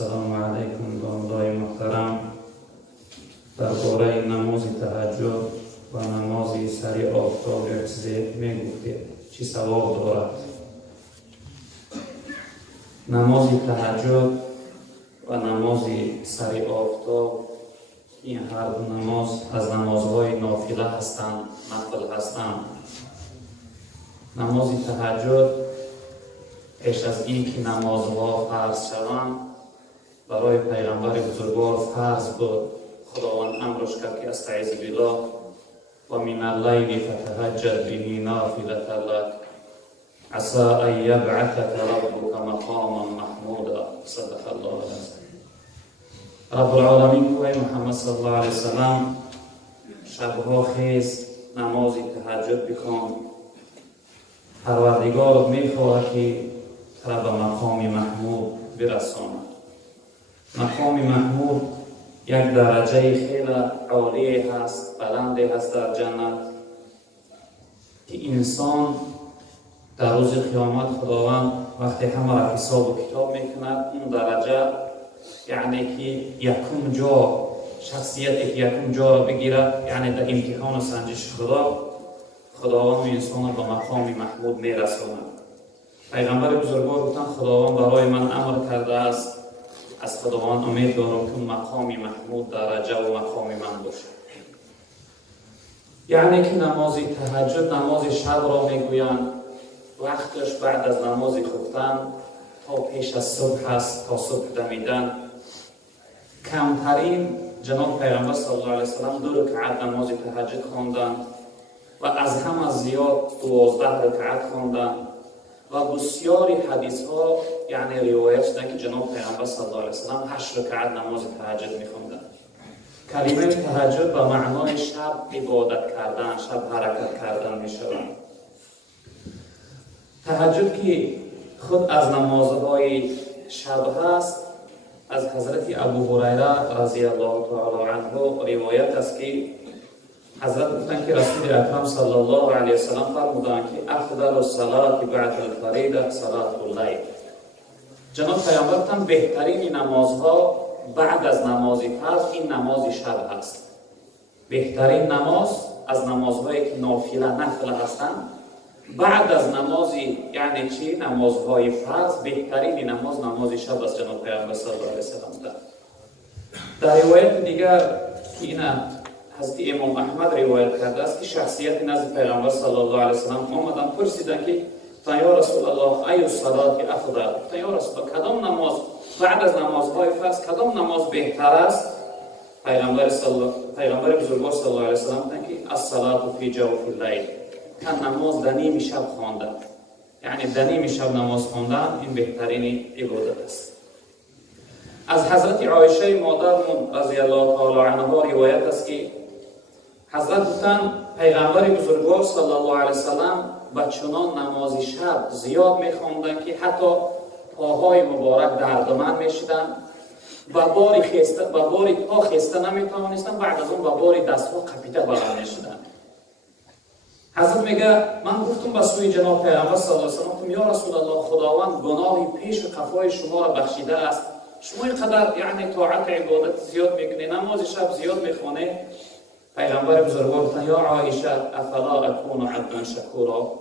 السلام علیکم بندگان محترم. درباره نماز تهجد و نماز سری آفتاب یک چیزی میگفتید چی ثواب دارد؟ نماز تهجد و نماز سری آفتاب این هر دو نماز از نمازهای نافله هستند، نفل هستند. نماز تهجد پیش از اینکه نمازها فرض شوند برای پیغمبر بزرگوار فرض بود. خداوند امرش کرد که استعیذ بالله و من اللیل فتهجد به نافلة لک عسى ان یبعثک ربک مقاما محمودا. صدق الله العظیم. رب العالمین کوی محمد صلی الله علیه وسلم شبها خیز نماز تهجد بخوان. پروردگار میخواهد که تو را به مقام محمود برساند. مقام محمود یک درجه خیلی عالی هست، بلندی هست در جنت که انسان در روز قیامت خداوند وقتی همه را حساب و کتاب میکند اون درجه یعنی که یکم جا شخصیتی که یکم جا را بگیرد، یعنی در امتحان و سنجش خداوند انسان به مقام محمود میرساند. پیغمبر بزرگوار گفتند خداوند برای من امر کرده است از خداوند امید دارم که مقام محمود درجه و مقام من باشه. یعنی که نماز تهجد نماز شب را میگویند وقتش بعد از نماز خفتن تا پیش از صبح هست، تا صبح دمیدن. کمترین جناب پیغمبر صلی الله علیه وسلم 2 رکعت نماز تهجد خواندند و از همه زیاد 12 رکعت خواندند و بسیاری حدیث ها یعنی روایت شدن که جناب پیغمبر صلی الله علیه وسلم 8 رکعت نماز تهجد میخوندن. کلمه تهجد به معنای شب عبادت کردن، شب حرکت کردن میشود. تهجد که خود از نمازهای شب هست، از حضرت ابو هریره رضی الله تعالی عنه روایت است که حضرت گفتند که رسول اکرم صلی الله علیه وسلم فرمودند که افضل الصلاة بعد الفریضه صلاة اللیل. جناب پیامبر گفتند بهترین نمازها بعد از نماز فرض این نماز شب است. بهترین نماز از نمازهایی که نافله نفل هستند بعد از نماز یعنی چی؟ نمازهای فرض بهترین نماز نماز شب است. جناب پیامبر صلی الله علیه وسلم در روایت دیگر که این حضرت امام احمد روایت کرده است که شخصیت نزد پیغمبر صلی الله علیه وسلم آمدن پرسیدند که یا رسول الله ای الصلاة افضل، یا رسول الله کدام نماز بعد از نمازهای فرض کدام نماز بهتر است؟ پیغمبر بزرگوار صلی الله علیه وسلم گفتند که الصلاة فی جوف اللیل، که نماز در نیم شب خواندن، یعنی در نیم شب نماز خواندن این بهترین عبادت است. از حضرت عایشه مادرمون رضی الله تعالی عنها روایت است که حضرت گفتند پیغمبر بزرگوار صلی الله علیه وسلم به چنان نماز شب زیاد می‌خواندند که حتی پاهای مبارک دردمند می‌شدند و باری پا خسته نمی‌توانستند، بعد از اون به باری دست‌ها قپیده بلند می‌شدند. حضرت میگه من گفتم به سوی جناب پیغمبر صلی الله علیه وسلم یا رسول الله خداوند گناهی پیش قفای شما را بخشیده است، شما اینقدر یعنی طاعت عبادت زیاد میکنی، نماز شب زیاد میخونی. پیغمبر بزرگوار گفتن یا عایشه افلا اکون عبدا شکورا.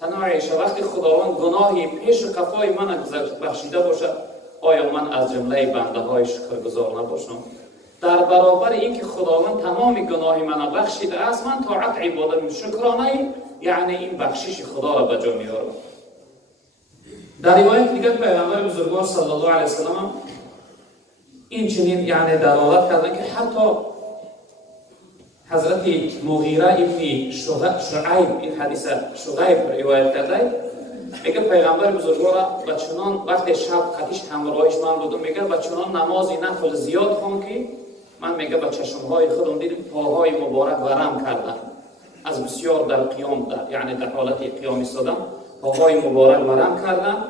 تنها عایشه وقتی خداوند گناهی پیش قفای من بخشیده باشد آیا من از جمله بنده های شکرگزار نباشم؟ در برابر اینکه خداوند تمام گناه من بخشیده است من طاعت عبادت شکرانه یعنی این بخشش خدا را به جا میارم. در روایت دیگر پیغمبر بزرگوار صلی الله علیه وسلم این چنین یعنی دلالت کردن که حتی حضرت مغیره ابن شعیب این حدیث شعیب روایت کرده میگه پیغمبر بزرگوار با چنان وقت شب قدیش همراهش من بودم میگه با چنان نماز نفل زیاد خواند که من میگه با چشمهای خودم دیدم پاهای مبارک ورم کردن از بسیار در قیام یعنی در حالت قیام ایستادم پاهای مبارک ورم کردن.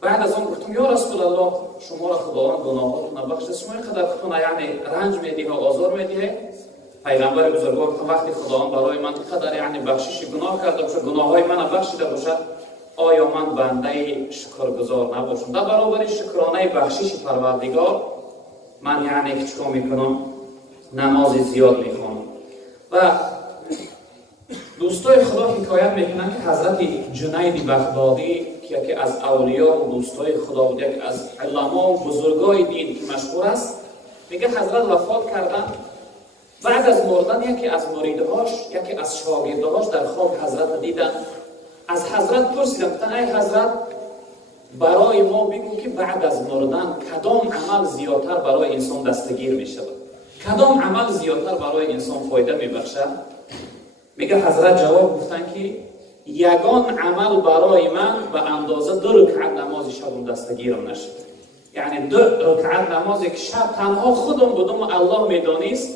بعد از اون گفتم یا رسول الله شما را خداوند گناهاتون نبخشید، شما اینقدر خودتون یعنی رنج میدی و آزار میدی. پیغمبر بزرگوار گفتم وقتی خداوند برای من اینقدر یعنی بخشش گناه کرده باشه، گناههای من بخشیده باشه، آیا من بنده شکرگزار نباشم؟ در برابر شکرانه بخشش پروردگار من یعنی که چکار میکنم؟ نماز زیاد میخوانم. و دوستای خدا حکایت میکنن که حضرت جنید بغدادی که یکی از اولیاء و دوستای خدا بود، یکی از علما و بزرگای دین که مشهور است، میگه حضرت وفات کردن. بعد از مردن یکی از مریدهاش، یکی از شاگردهاش در خواب حضرت دیدن. از حضرت پرسیدن، گفتن ای حضرت برای ما بگو که بعد از مردن کدام عمل زیادتر برای انسان دستگیر می شود؟ کدام عمل زیادتر برای انسان فایده می بخشد؟ میگه حضرت جواب گفتن که یگان عمل برای من به اندازه 2 رکعت نماز شب دستگیرم نشد. یعنی 2 رکعت نمازی که شب تنها خودم بدم الله میدانست،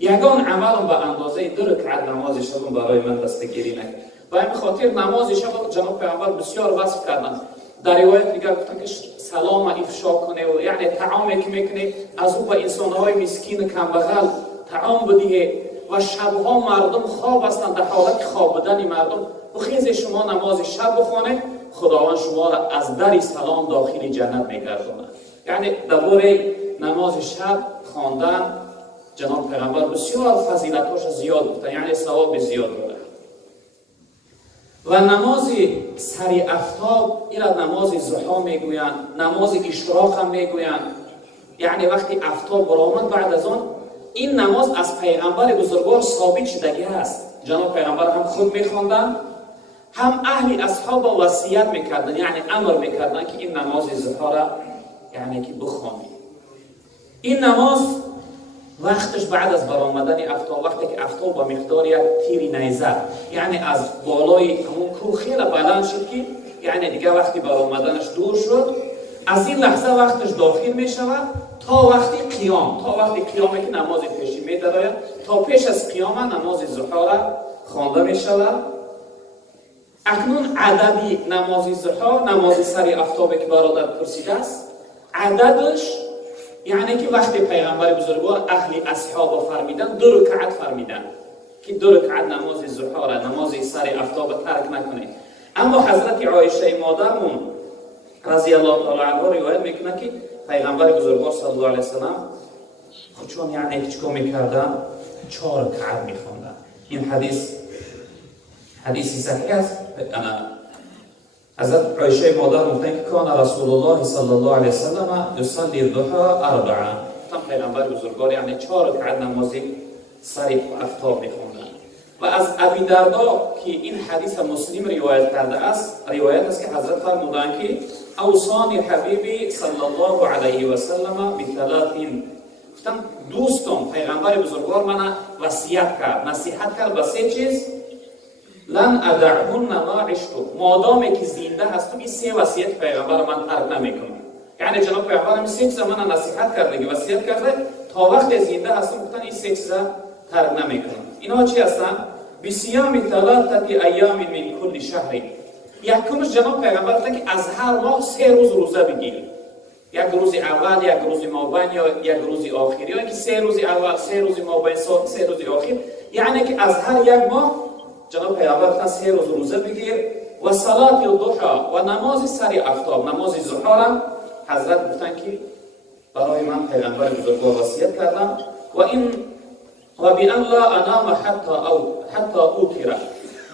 یگان عملم به اندازه 2 رکعت نماز شب برای من دستگیری نکرد. و این خاطر نماز شب جناب پیامبر بسیار وصف کردن. در روایت دیگر گفتن که سلام افشا کنه و یعنی طعامی که میکنه از او به انسانهای مسکین کمبغل طعام بدهه. و شبها مردم خواب هستند، در حالت خوابیدن مردم بخیز شما نماز شب بخونه، خداوند شما را از در سلام داخل جنت میگرداند. یعنی درباره نماز شب خواندن جناب پیغمبر بسیار فضیلتاش زیاد گفتن، یعنی ثواب زیاد داره. و نماز سری افتاب این نماز ضحی میگویند، نماز اشراق هم میگویند. یعنی وقتی افتاب برآمد بعد از آن این نماز از پیغمبر بزرگوار ثابت شدگی است. جناب پیغمبر هم خود میخواندن، هم اهل اصحاب وصیت میکردن، یعنی امر میکردن که این نماز ضحی را یعنی که بخوانید. این نماز وقتش بعد از برآمدن افتاب، وقتی که افتاب با مقدار یک تیر نیزه یعنی از بالای همون کوه خیلی بلند شد که یعنی دیگه وقتی برآمدنش دور شد، از این لحظه وقتش داخل می شود تا وقتی قیام، تا وقتی قیامی که نماز پیشی می دراید، تا پیش از قیام نماز ضحی را خوانده می شود. اکنون عددی نماز ضحی، نماز سری افتابی که برادر پرسیده است، عددش یعنی که وقتی پیغمبر بزرگوار اهل اصحاب فرمیدن 2 رکعت فرمیدن که 2 رکعت نماز ضحی را، نماز سری افتاب ترک نکنید. اما حضرت عایشه مادرمون رضی الله تعالی عنها روایت میکنه که پیغمبر بزرگوار صلی الله علیه و سلم خودشون یعنی چیکار میکردن؟ 4 رکعت میخوندن. این حدیثی صحیح است. حضرت عایشه مادر میگن که کان رسول الله صلی الله علیه و سلم یصلی الضحى 4. پیغمبر بزرگوار یعنی 4 رکعت نماز سری افتاب میخوندن. و از ابی دردا که این حدیث مسلم روایت کرده است، روایت است که حضرت فرمودند که اوصانی حبیبی صلی الله علیه و سلم بثلاث. گفتن دوستم پیغمبر بزرگوار من وصیت کرد، نصیحت کرد به 3 چیز. لن ادعهن ما عشت، مادامی که زنده هستم این 3 وصیت پیغمبر من ترک نمیکنم. یعنی جناب پیغمبر من 3 چیز من نصیحت کرده، وصیت کرده تا وقت زنده هستم گفتن این 3 چیز ترک نمیکنم. اینا چی هستن؟ بصیام 3 ایام من کل شهر. یکمش جناب پیغمبر گفتن که از هر ماه 3 روز روزه بگیر. یک روز اول، یک روز مابین یا یک روز آخر، یا که 3 روز اول، 3 روز مابین، 3 روز آخر. یعنی که از هر یک ماه جناب پیغمبر گفتن 3 روز روزه بگیر. و صلات الضحى و نماز سری افتاب، نماز ضحی را حضرت گفتن که برای من پیغمبر بزرگوار وصیت کردم. و این و بان لا انام حتی اوتر،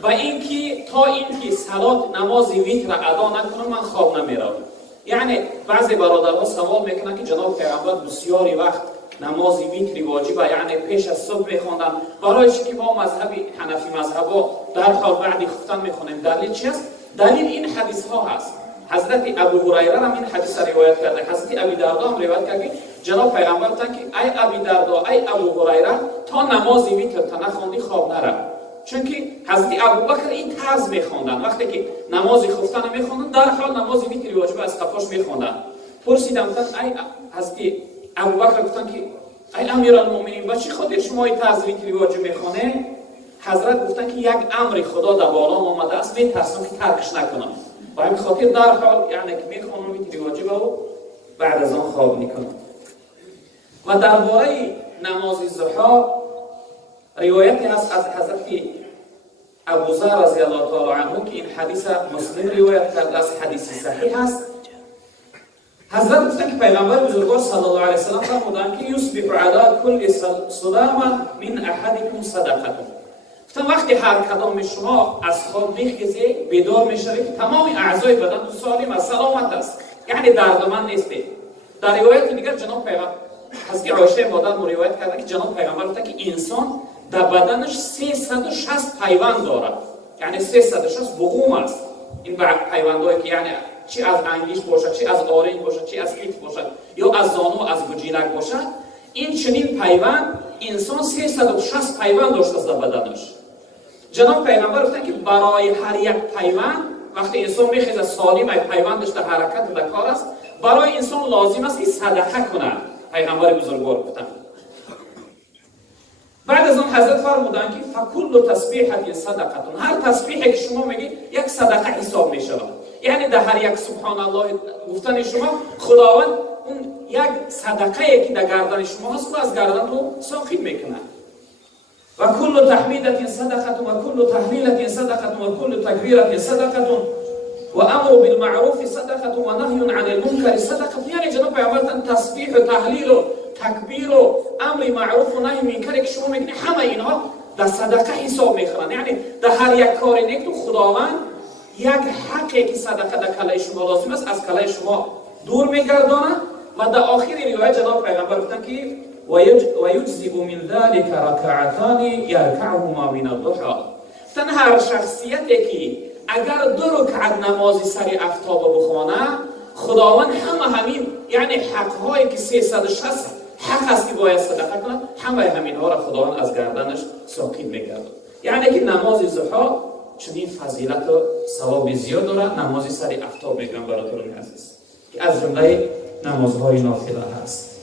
و اینکه تا اینکه صلات نماز ویتر ادا نکنم من خواب نمیرم. یعنی بعضی برادرها سوال میکنن که جناب پیغمبر بسیاری وقت نماز ویتری واجبه، یعنی پیش از صبح میخوندن، برایش که ما مذهب حنفی مذهبا در حال بعدی خفتن میخونیم. دلیل چی است؟ دلیل این حدیث ها هست. حضرت ابو هریره هم این حدیث روایت کرده، حضرت ابی دردا هم روایت کرده. جناب پیغمبر گفتن که ای ابی دردا، ای ابو هریره، تا نماز ویتر تا نخوندی خواب نرو. چون که حضرت ابوبکر این طرز میخوندن، وقتی که نماز خفتن میخوندن در حال نماز ویتر واجب از قفاش میخوندن. پرسیدم گفتن ای حضرت ابوبکر گفتن که ای امیرالمومنین با چی خاطر شما این طرز ویتر واجب میخونه؟ حضرت گفتن که یک امر خدا در بالا آمده است، میترسم که ترکش نکنم. با این خاطر در حال یعنی که میخونم ویتر واجب و بعد از آن خواب میکنم. و درباره نماز ضحی روایتی هست از حضرت ابوذر رضی الله تعالی عنه که این حدیث مسلم روایت کرده است، حدیث صحیح است، حضرت گفتن که پیغمبر بزرگوار صلی الله علیه و سلم فرمودند که یصبح علی کل سلامه من احدکم صدقه. گفتن وقتی هر کدام شما از خواب میخیزید بیدار میشوید تمام اعضای بدن تو سالم و سلامت است، یعنی دردمند نیستید. در روایت دیگر جناب پیغمبر حضرت عایشه مادر روایت کرده که جناب پیغمبر گفته که انسان در بدنش 360 پیوند دارد، یعنی 360 بقوم است. این پیوندهایی که یعنی چی از انگیش باشد، چی از آرنج باشد، چی از کتف باشد، یا از زانو از گوجینک باشد، این چنین پیوند انسان 360 پیوند داشته است در بدنش. جناب پیغمبر گفتن که برای هر یک پیوند وقتی انسان میخیزه سالم یک پیوندش در حرکت و در کار است، برای انسان لازم است که صدقه کنه. پیغمبر بزرگوار گفتن. بعد از اون حضرت فرمودند که فکل تسبیحه صدقه، هر تسبیحی که شما میگید یک صدقه حساب میشود. یعنی در هر یک سبحان الله گفتن شما خداوند اون یک صدقه که در گردن شما هست و از گردن تو ساقط میکنه. و کل تحمیدت صدقه و کل تهلیلت صدقه و کل تکبیرت صدقه و امر بالمعروف صدقه و نهی عن المنکر صدقه. یعنی جناب پیامبر تسبیح و تهلیل و تکبیر و امر معروف و نهی منکر که شما میگید همه اینها در صدقه حساب میخورن. یعنی در هر یک کار نیک تو خداوند یک حقی که صدقه در کلای شما لازم است از کلای شما دور میگردانه. و در آخر روایت جناب پیغمبر گفتن که و یجزب من ذلك رکعتان یرکعهما من الضحى. گفتن هر شخصیتی که اگر 2 رکعت نماز سر آفتاب بخوانه، خداوند همین یعنی حق‌هایی که 360 حق است که باید صدقه کنه، همه همین‌ها را خداوند از گردنش ساقط می‌گرداند. یعنی که نماز ضحی چنین فضیلت و ثواب زیاد داره. نماز سر آفتاب میگم براتون عزیز که از جمله نمازهای نافله هست.